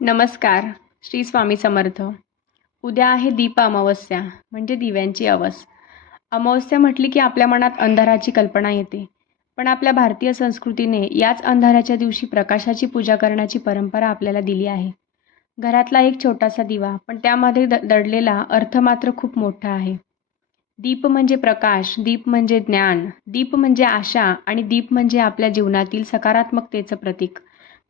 नमस्कार. श्री स्वामी समर्थ. उद्या आहे दीप अमावस्या म्हणजे दिव्यांची अवस. अमावस्या म्हटली की आपल्या मनात अंधाराची कल्पना येते. पण आपल्या भारतीय संस्कृतीने याच अंधाराच्या दिवशी प्रकाशाची पूजा करण्याची परंपरा आपल्याला दिली आहे. घरातला एक छोटासा दिवा, पण त्यामध्ये दडलेला अर्थ मात्र खूप मोठा आहे. दीप म्हणजे प्रकाश, दीप म्हणजे ज्ञान, दीप म्हणजे आशा आणि दीप म्हणजे आपल्या जीवनातील सकारात्मकतेचं प्रतीक.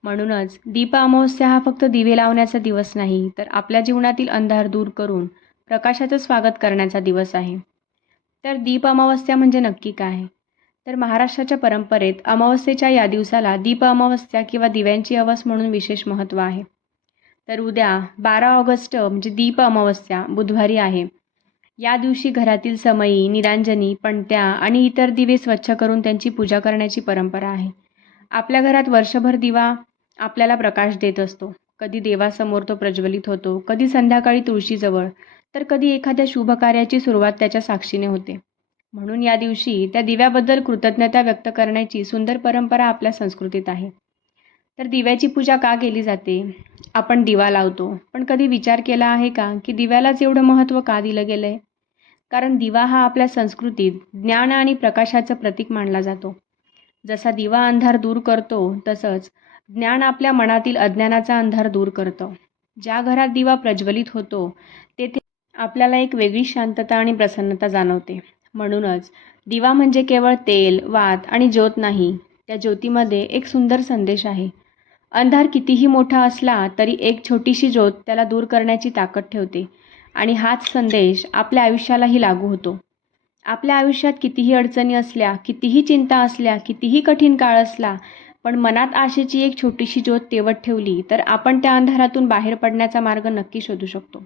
म्हणूनच दीप अमावस्या हा फक्त दिवे लावण्याचा दिवस नाही, तर आपल्या जीवनातील अंधार दूर करून प्रकाशाचं स्वागत करण्याचा दिवस आहे. तर दीप अमावस्या म्हणजे नक्की काय? तर महाराष्ट्राच्या परंपरेत अमावस्येच्या या दिवसाला दीप अमावस्या किंवा दिव्यांची अवस म्हणून विशेष महत्त्व आहे. तर उद्या 12 ऑगस्ट म्हणजे दीप अमावस्या बुधवारी आहे. या दिवशी घरातील समई, निरांजनी, पणत्या आणि इतर दिवे स्वच्छ करून त्यांची पूजा करण्याची परंपरा आहे. आपल्या घरात वर्षभर दिवा आपल्याला प्रकाश देत असतो. कधी देवासमोर तो प्रज्वलित होतो, कधी संध्याकाळी तुळशीजवळ, तर कधी एखाद्या शुभ कार्याची सुरुवात त्याच्या साक्षीने होते. म्हणून या दिवशी त्या दिव्याबद्दल कृतज्ञता व्यक्त करण्याची सुंदर परंपरा आपल्या संस्कृतीत आहे. तर दिव्याची पूजा का केली जाते? आपण दिवा लावतो, पण कधी विचार केला आहे का की दिव्यालाच एवढं महत्त्व का दिलं गेलंय? कारण दिवा हा आपल्या संस्कृतीत ज्ञान आणि प्रकाशाचं प्रतीक मानला जातो. जसा दिवा अंधार दूर करतो, तसंच ज्ञान आपल्या मनातील अज्ञानाचा अंधार दूर करतं. ज्या घरात दिवा प्रज्वलित होतो, तेथे आपल्याला एक वेगळी शांतता आणि प्रसन्नता जाणवते. म्हणूनच दिवा म्हणजे केवळ तेल, वात आणि ज्योत नाही, त्या ज्योतीमध्ये एक सुंदर संदेश आहे. अंधार कितीही मोठा असला तरी एक छोटीशी ज्योत त्याला दूर करण्याची ताकद ठेवते आणि हाच संदेश आपल्या आयुष्यालाही लागू होतो. आपल्या आयुष्यात कितीही अडचणी असल्या, कितीही चिंता असल्या, कितीही कठीण काळ असला, पण मनात आशेची एक छोटीशी ज्योत तेवत ठेवली तर आपण त्या अंधारातून बाहेर पडण्याचा मार्ग नक्की शोधू शकतो.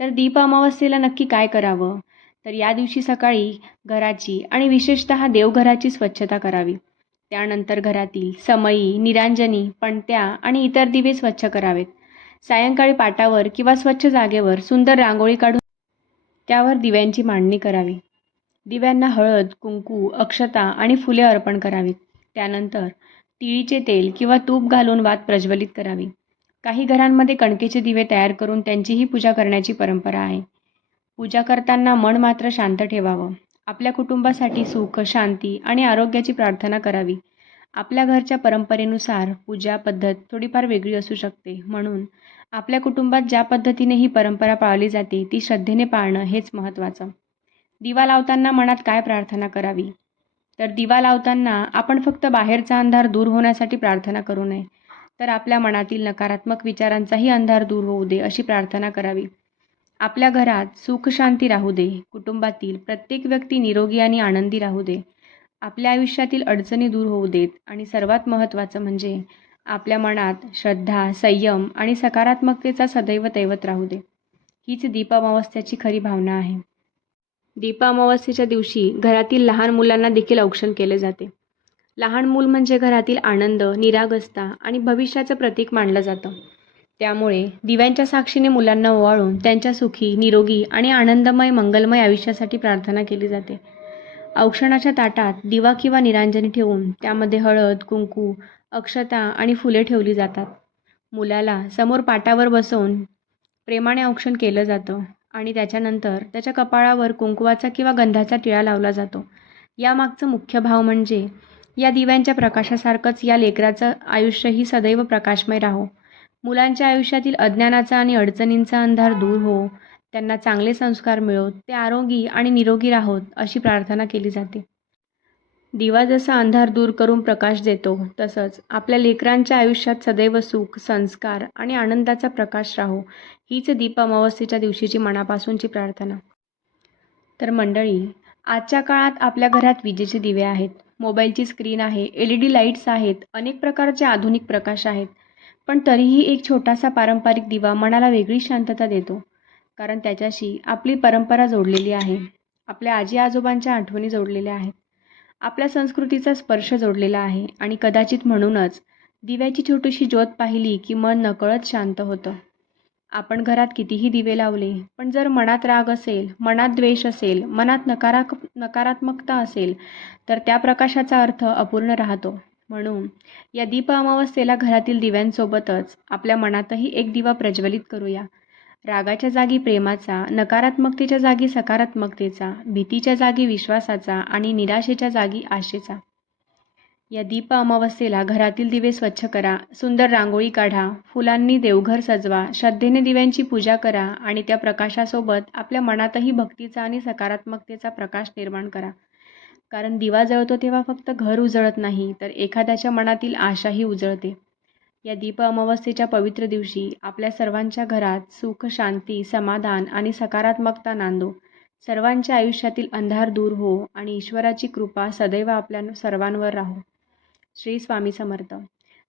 तर दीप अमावस्येला नक्की काय करावं? तर या दिवशी सकाळी घराची आणि विशेषतः देवघराची स्वच्छता करावी. त्यानंतर घरातील समई, निरांजनी, पणत्या आणि इतर दिवे स्वच्छ करावेत. सायंकाळी पाटावर किंवा स्वच्छ जागेवर सुंदर रांगोळी काढून त्यावर दिव्यांची मांडणी करावी. दिव्यांना हळद, कुंकू, अक्षता आणि फुले अर्पण करावीत. त्यानंतर तिळीचे तेल किंवा तूप घालून वात प्रज्वलित करावी. काही घरांमध्ये कणकेचे दिवे तयार करून त्यांचीही पूजा करण्याची परंपरा आहे. पूजा करताना मन मात्र शांत ठेवावं. आपल्या कुटुंबासाठी सुख, शांती आणि आरोग्याची प्रार्थना करावी. आपल्या घरच्या परंपरेनुसार पूजा पद्धत थोडीफार वेगळी असू शकते. म्हणून आपल्या कुटुंबात ज्या पद्धतीने ही परंपरा पाळली जाते ती श्रद्धेने पाळणं हेच महत्त्वाचं. दिवा लावताना मनात काय प्रार्थना करावी? तर दिवा लावताना आपण फक्त बाहेरचा अंधार दूर होण्यासाठी प्रार्थना करू नये, तर आपल्या मनातील नकारात्मक विचारांचाही अंधार दूर होऊ दे अशी प्रार्थना करावी. आपल्या घरात सुख शांती राहू दे, कुटुंबातील प्रत्येक व्यक्ती निरोगी आणि आनंदी राहू दे, आपल्या आयुष्यातील अडचणी दूर होऊ देत आणि सर्वात महत्त्वाचं म्हणजे आपल्या मनात श्रद्धा, संयम आणि सकारात्मकतेचा सदैव तेवत राहू दे. हीच दीप अमावस्येची खरी भावना आहे. दीप अमावस्येच्या दिवशी घरातील लहान मुलांना देखील औक्षण केले जाते. लहान मूल म्हणजे घरातील आनंद, निरागसता आणि भविष्याचं प्रतीक मानलं जातं. त्यामुळे दिव्यांच्या साक्षीने मुलांना ओवाळून त्यांच्या सुखी, निरोगी आणि आनंदमय, मंगलमय आयुष्यासाठी प्रार्थना केली जाते. औक्षणाच्या ताटात दिवा किंवा निरांजनी ठेवून त्यामध्ये हळद, कुंकू, अक्षता आणि फुले ठेवली जातात. मुलाला समोर पाटावर बसवून प्रेमाने औक्षण केलं जातं आणि त्याच्यानंतर त्याच्या कपाळावर कुंकवाचा किंवा गंधाचा टिळा लावला जातो. यामागचं मुख्य भाव म्हणजे या दिव्यांच्या प्रकाशासारखंच या लेकराचं आयुष्यही सदैव प्रकाशमय राहो. मुलांच्या आयुष्यातील अज्ञानाचा आणि अडचणींचा अंधार दूर हो, त्यांना चांगले संस्कार मिळोत, ते आरोगी आणि निरोगी राहोत अशी प्रार्थना केली जाते. दिवा जसा अंधार दूर करून प्रकाश देतो, तसंच आपल्या लेकरांच्या आयुष्यात सदैव सुख, संस्कार आणि आनंदाचा प्रकाश राहो, हीच दीप अमावस्येच्या दिवशीची मनापासूनची प्रार्थना. तर मंडळी, आजच्या काळात आपल्या घरात विजेचे दिवे आहेत, मोबाईलची स्क्रीन आहे, LED लाईट्स आहेत, अनेक प्रकारचे आधुनिक प्रकाश आहेत. पण तरीही एक छोटासा पारंपरिक दिवा मनाला वेगळी शांतता देतो. कारण त्याच्याशी आपली परंपरा जोडलेली आहे. आपल्या आजी आजोबांच्या आठवणी जोडलेल्या आहेत. आपल्या संस्कृतीचा स्पर्श जोडलेला आहे आणि कदाचित म्हणूनच दिव्याची छोटीशी ज्योत पाहिली की मन नकळत शांत होतं. आपण घरात कितीही दिवे लावले, पण जर मनात राग असेल, मनात द्वेष असेल, मनात नकारात्मकता असेल, तर त्या प्रकाशाचा अर्थ अपूर्ण राहतो. म्हणून या दीप अमावस्येला घरातील दिव्यांसोबतच आपल्या मनातही एक दिवा प्रज्वलित करूया. रागाच्या जागी प्रेमाचा, नकारात्मकतेच्या जागी सकारात्मकतेचा, भीतीच्या जागी विश्वासाचा आणि निराशेच्या जागी आशेचा. या दीप अमावस्येला घरातील दिवे स्वच्छ करा, सुंदर रांगोळी काढा, फुलांनी देवघर सजवा, श्रद्धेने दिव्यांची पूजा करा आणि त्या प्रकाशासोबत आपल्या मनातही भक्तीचा आणि सकारात्मकतेचा प्रकाश निर्माण करा. कारण दिवा जळतो तेव्हा फक्त घर उजळत नाही, तर एखाद्याच्या मनातील आशाही उजळते. या दीप अमावस्येच्या पवित्र दिवशी आपल्या सर्वांच्या घरात सुख, शांती, समाधान आणि सकारात्मकता नांदो. सर्वांच्या आयुष्यातील अंधार दूर हो आणि ईश्वराची कृपा सदैव आपल्या सर्वांवर राहो. श्री स्वामी समर्थ.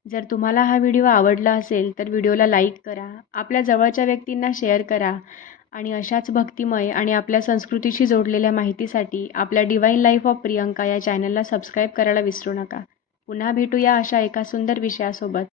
जर तुम्हाला हा व्हिडिओ आवडला असेल तर व्हिडिओला लाईक करा, आपल्या जवळच्या व्यक्तींना शेअर करा आणि अशाच भक्तिमय आणि आपल्या संस्कृतीशी जोडलेल्या माहितीसाठी आपल्या डिवाइन लाईफ ऑफ प्रियंका या चॅनलला सबस्क्राईब करायला विसरू नका. पुन्हा भेटूया अशा एका सुंदर विषयासोबत.